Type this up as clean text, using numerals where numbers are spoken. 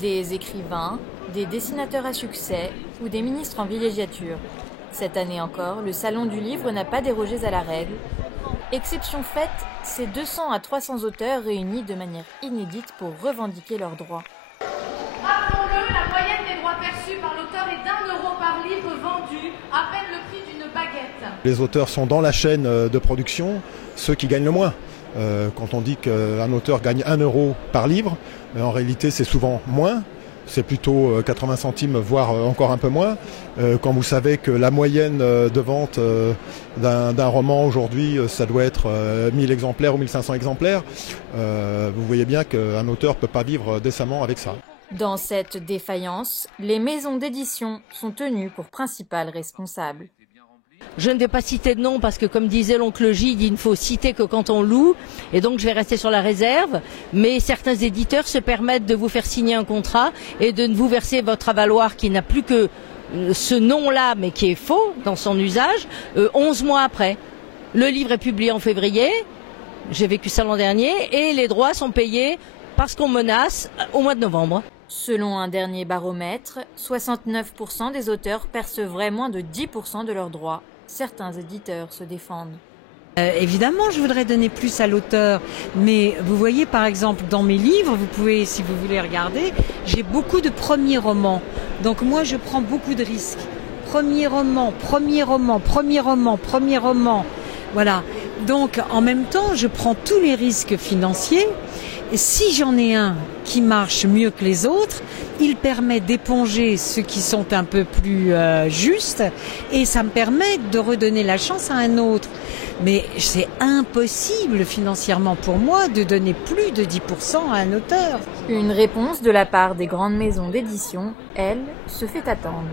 Des écrivains, des dessinateurs à succès ou des ministres en villégiature. Cette année encore, le Salon du Livre n'a pas dérogé à la règle. Exception faite, c'est 200 à 300 auteurs réunis de manière inédite pour revendiquer leurs droits. Rappelons-le, la moyenne des droits perçus par l'auteur est d'1 € par livre vendu, à peine le prix d'une baguette. Les auteurs sont dans la chaîne de production, ceux qui gagnent le moins. Quand on dit qu'un auteur gagne 1 € par livre, en réalité c'est souvent moins. C'est plutôt 80 centimes, voire encore un peu moins. Quand vous savez que la moyenne de vente d'un roman aujourd'hui, ça doit être 1000 exemplaires ou 1500 exemplaires, vous voyez bien qu'un auteur ne peut pas vivre décemment avec ça. Dans cette défaillance, les maisons d'édition sont tenues pour principales responsables. Je ne vais pas citer de nom parce que, comme disait l'oncle Gide, il ne faut citer que quand on loue. Et donc, je vais rester sur la réserve. Mais certains éditeurs se permettent de vous faire signer un contrat et de ne vous verser votre avaloir qui n'a plus que ce nom-là, mais qui est faux dans son usage, 11 mois après. Le livre est publié en février. J'ai vécu ça l'an dernier. Et les droits sont payés parce qu'on menace au mois de novembre. Selon un dernier baromètre, 69% des auteurs percevraient moins de 10% de leurs droits. Certains éditeurs se défendent. Évidemment, je voudrais donner plus à l'auteur, mais vous voyez par exemple dans mes livres, vous pouvez, si vous voulez regarder, j'ai beaucoup de premiers romans. Donc moi, je prends beaucoup de risques. Premier roman, premier roman, premier roman, premier roman. Voilà. Donc en même temps, je prends tous les risques financiers. Et si j'en ai un qui marche mieux que les autres, il permet d'éponger ceux qui sont un peu plus justes et ça me permet de redonner la chance à un autre. Mais c'est impossible financièrement pour moi de donner plus de 10% à un auteur. Une réponse de la part des grandes maisons d'édition, elle, se fait attendre.